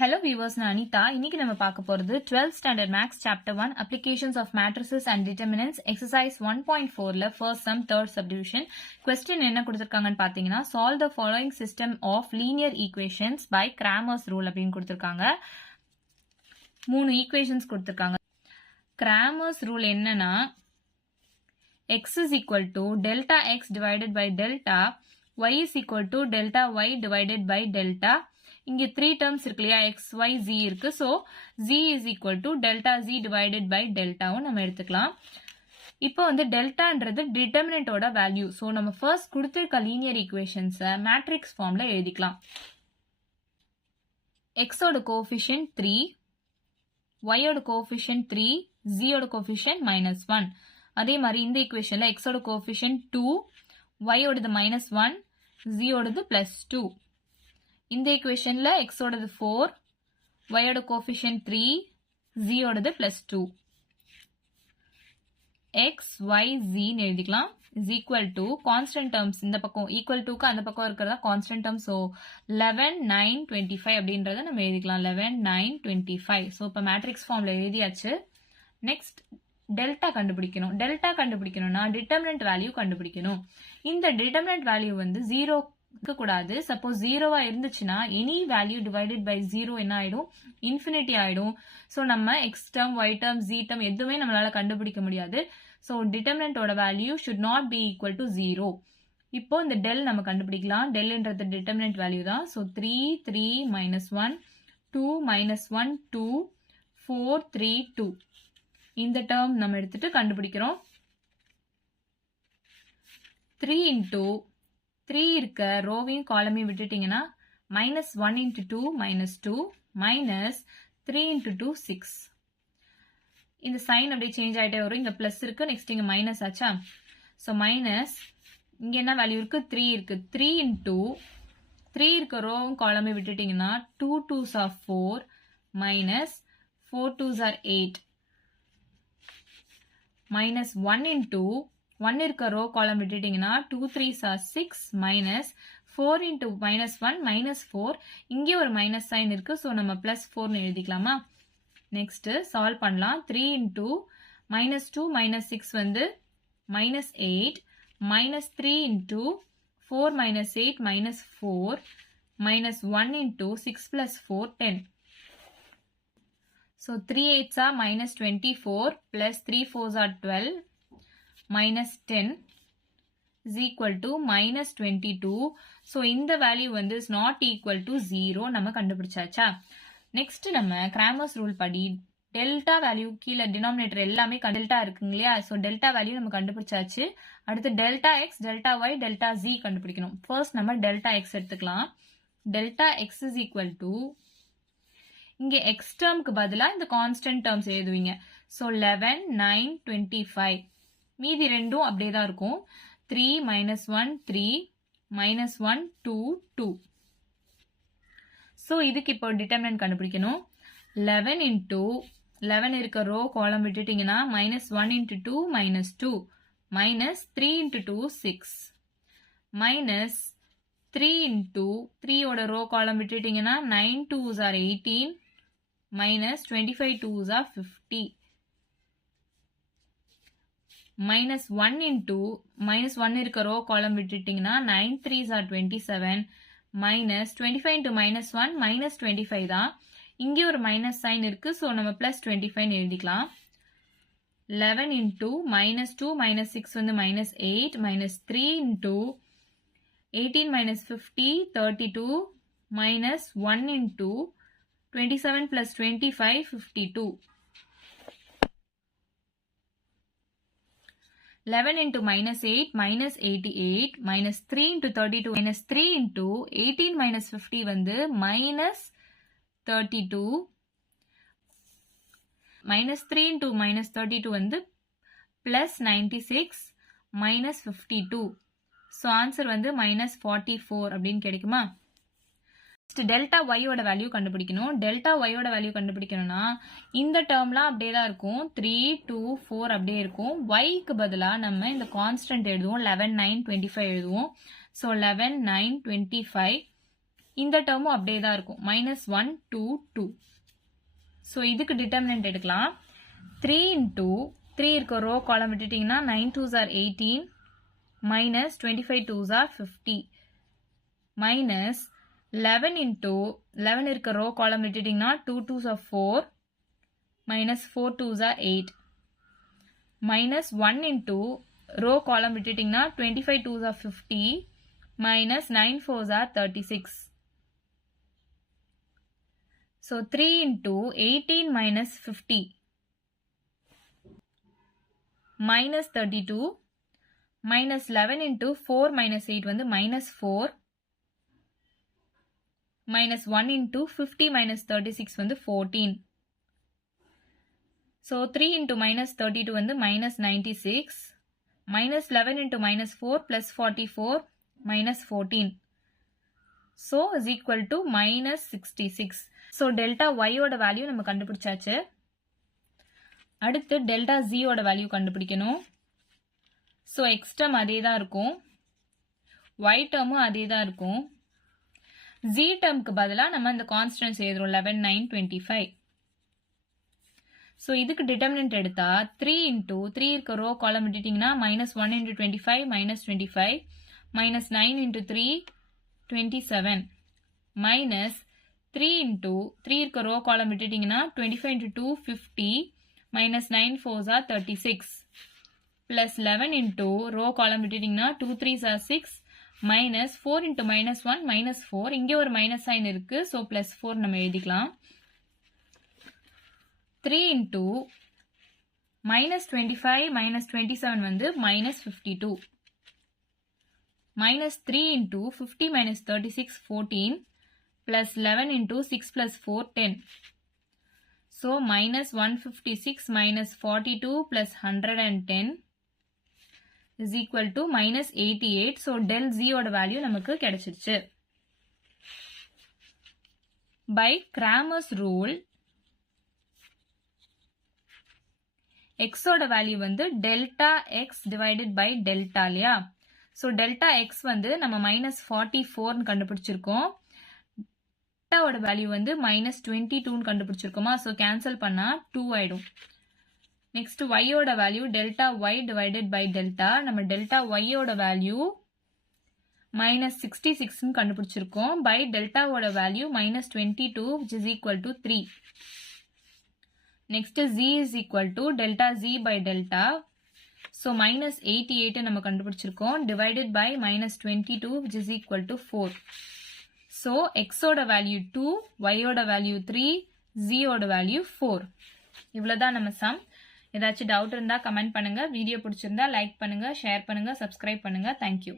Hello viewers, நான் அனிதா. இன்னைக்கு நம்ம பார்க்க போறது 12th standard maths chapter 1 applications of matrices and determinants exercise 1.4ல first sum third subdivision question என்ன கொடுத்திருக்காங்கன்னு பாத்தீங்கன்னா solve the following system of linear equations by Cramer's rule அப்படின்னு கொடுத்திருக்காங்க. மூணு equations கொடுத்திருக்காங்க. Cramer's rule என்னன்னா x is equal to delta x divided by delta y is equal to delta y divided by delta இங்க 3 terms இருக்கு இல்லையா x y z இருக்கு so z is equal to delta z divided by deltaவும் நம்ம எடுத்துக்கலாம். இப்போ வந்து deltaன்றது determinantோட value so நம்ம first கொடுத்திருக்க linear equations matrix formல எழுதிக்கலாம். x ஓட coefficient 3 y ஓட coefficient 3 z ஓட coefficient -1 அதே மாதிரி இந்த equationல x ஓட coefficient 2 y ஓடது -1 z ஓடது +2 இந்த equationல x ஓடது 4 y ஓட coefficient 3 z ஓடது +2 x y z ன்னு எழுதிக்கலாம் is equal to constant terms இந்த பக்கம் equal to அந்த பக்கம் இருக்கிறதா constant terms so 11 9 25 அப்படின்றத நம்ம எழுதிக்கலாம் 11 9 25 so இப்ப மேட்ரிக்ஸ் ஃபார்ம்ல எழுதியாச்சு. நெக்ஸ்ட் டெல்டா கண்டுபிடிக்கணும். டெல்டா கண்டுபிடிக்கணும்னா டிட்டர்மினன்ட் வேல்யூ கண்டுபிடிக்கணும். இந்த டிட்டர்மினன்ட் வேல்யூ வந்து 0 கூடாது. சப்போஸ் 0வா இருந்துச்சுன்னா எனி வேல்யூ டிவைடட் பை 0 என்ன ஆயிடும் இன்ஃபினிட்டி ஆயிடும். சோ நம்ம x term y term z term எதுவுமே நம்மளால கண்டுபிடிக்க முடியாது. சோ டிட்டர்மினன்ட்டோட value should not be equal to 0. இப்போ இந்த டெல் நம்ம கண்டுபிடிக்கலாம். டெல்ன்றது டிட்டர்மினன்ட் வேல்யூ தான். சோ 3 3 -1 2 -1 2 4 3 2 இந்த டேர்ம் நம்ம எடுத்துட்டு கண்டுபிடிக்கிறோம். 3 into 3 இருக்க ரோவையும் காலமையும் விட்டுட்டீங்கன்னா -1 into 2 -2 minus 3 into 2 6 இந்த சைன் அப்படியே சேஞ்ச் ஆயிட்டே வரும். இங்க பிளஸ் இருக்கு நெக்ஸ்ட் இங்க மைனஸ் ஆச்சா சோ மைனஸ் இங்க என்ன வேல்யூ இருக்கு 3 இருக்கு 3 into 3 இருக்க ரோவும் காலமையும் விட்டுட்டீங்கன்னா 2 2s are 4 minus 4 2s are 8 minus 1 into 1 இருக்க ரோ காலம் விட்டுட்டீங்கன்னா 2 3s are 6 minus 4 into -1 -4 இங்கே ஒரு மைனஸ் சைன் இருக்கு சோ நம்ம +4 எழுதிக்கலாமா. நெக்ஸ்ட் சால்வ் பண்ணலாம். 3 into -2 -6 வந்து -8 -3 into 4 -8 -4 -1 into 6 plus 4 10 so 3 8s are -24 plus 3 4s are 12 minus 10 is equal to minus 22. So, இந்த value வந்து is not equal to 0 நம்ம கண்டுபிடிச்சாச்சா. நெக்ஸ்ட் நம்ம கிராமர்ஸ் ரூல் படி டெல்டா வேல்யூ கீழே டினாமினேட்டர் எல்லாமே டெல்டா இருக்குங்க இல்லையா ஸோ டெல்டா வேல்யூ நம்ம கண்டுபிடிச்சாச்சு. அடுத்து delta x delta y delta z கண்டுபிடிக்கணும். ஃபர்ஸ்ட் நம்ம டெல்டா எக்ஸ் எடுத்துக்கலாம். Delta x is equal to இங்க எக்ஸ் டேர்முக்கு பதிலாக இந்த கான்ஸ்டன்ட் டேர்ம்ஸ் எழுதுவீங்க. ஸோ 11 9 25 மீதி ரெண்டும் அப்படியே தான் இருக்கும். 3 -1 3 -1 2 2 ஸோ இதுக்கு இப்போ டிட்டர்மினன்ட் கண்டுபிடிக்கணும். 11 into 11 இருக்க ரோ காலம் விட்டுட்டீங்கன்னா -1 into 2 -2 minus 3 into 2 6 minus 3 into 3 ஓட ரோ காலம் விட்டுட்டீங்கன்னா 9 2s are 18 minus 25 2s are 50 -1 into -1 இருக்க ரோ காலம் விட்டுட்டீங்கன்னா 9 3s are 27 minus 25 into -1 -25 தான். இங்கே ஒரு மைனஸ் சைன் இருக்கு ஸோ நம்ம +25 எழுதிக்கலாம். 11 into -2 -6 வந்து -8 -3 into 18 -50 32 minus 1 into 27 plus 25 52 11 into -8 -88 minus 3 into 32 minus 3 into 18 minus 50 வந்து minus 32 minus 3 into minus 32 வந்து plus 96 minus 52 so answer வந்து minus 44 அப்படின்னு கிடைக்குமா. டெல்டா ஒய்யோட வேல்யூ கண்டுபிடிக்கணும். டெல்டா ஒய்யோட வேல்யூ கண்டுபிடிக்கணும்னா இந்த டேர்ம்லாம் அப்படியே தான் இருக்கும் 3 2 4 அப்படியே இருக்கும். ஒய்க்கு பதிலாக நம்ம இந்த கான்ஸ்டன்ட் எழுதுவோம் 11 9 25 எழுதுவோம். ஸோ 11 9 25 இந்த டேர்மும் அப்படியே தான் இருக்கும் -1 2 2. ஸோ இதுக்கு டிட்டர்மினன்ட் எடுக்கலாம். 3 into 3 இருக்க ரோ காலம் விட்டுட்டிங்கன்னா 9 2s are 18 minus 25 2s are 50 minus 11 into 11 இருக்க ரோ காலம் விட்டுட்டிங்கன்னா 2 2s are 4 minus 4 2s are 8 minus 1 into row column விட்டுட்டிங்கன்னா 25 2s are 50 minus 9 4s are 36. So 3 into 18 minus 50 minus 32 minus 11 into 4 minus 8 வந்து minus 4 minus 1 into 50 minus 36 வந்து 14. So 3 into minus 32 வந்து minus 96 minus 11 into minus 4 plus 44 minus 14. So is equal to minus 66. So delta y ஓட value நம்ம கண்டுபிடிச்சாச்சு. அடுத்து delta z ஓட value கண்டுபிடிக்கணும். So x term அதே தான் இருக்கும், y term அதே தான் இருக்கும். z termக்கு பதிலா நம்ம இந்த கான்ஸ்டன்ட்ஸ் எழுதுறோம் 11 9 25. So இதுக்கு டிட்டர்மினன்ட் எடுத்தா 3 into 3 இருக்க ரோ காலம் விட்டுட்டிங்கன்னா -1 into 25 minus 25 minus 9 into 3 27 minus 3 into 3 இருக்க ரோ காலம் விட்டுட்டிங்கன்னா 25 into 2 50 minus 9 4s are 36 plus 11 into row காலம் விட்டுட்டிங்கன்னா 2 3s are 6 minus 4 into minus 1 minus 4. இங்கே ஒரு மைனஸ் சைன் இருக்கு, ஸோ plus 4 நம்ம எழுதிக்கலாம். 3 into minus 25 minus 27 வந்து minus 52 minus 3 into 50 minus 36 14 plus 11 into 6 plus 4 10. So minus 156 minus 42 plus 110 is equal to minus 88. So del z ஓட value நமக்கு கிடைச்சிருச்சு. By Cramer's rule x ஓட வேல்யூ வந்து delta x divided by delta இல்லையா. So delta x வந்து நம்ம -44 கண்டுபிடிச்சிருக்கோம், டெல்டாவோட value வந்து -22 கண்டுபிடிச்சிருக்கோமா. ஸோ கேன்சல் பண்ணா 2 ஆயிடும். நெக்ஸ்ட் y ஓட value delta y divided by delta, நம்ம டெல்டா y ஓட வேல்யூ -66 கண்டுபிடிச்சிருக்கோம், பை டெல்டாவோட value -22 which is equal to 3. Next z is equal to delta z by delta. So minus 88 நம்ம கண்டுபிடிச்சிருக்கோம், divided by minus 22 which is equal to 4. So x ஓட value 2, y ஓட value 3, z ஓட value 4. இவ்வளவுதான் நம்ம some. ஏதாச்சும் doubt இருந்தா comment பண்ணுங்க, வீடியோ பிடிச்சிருந்தா லைக் பண்ணுங்க, ஷேர் பண்ணுங்க, சப்ஸ்கிரைப் பண்ணுங்க. தேங்க்யூ.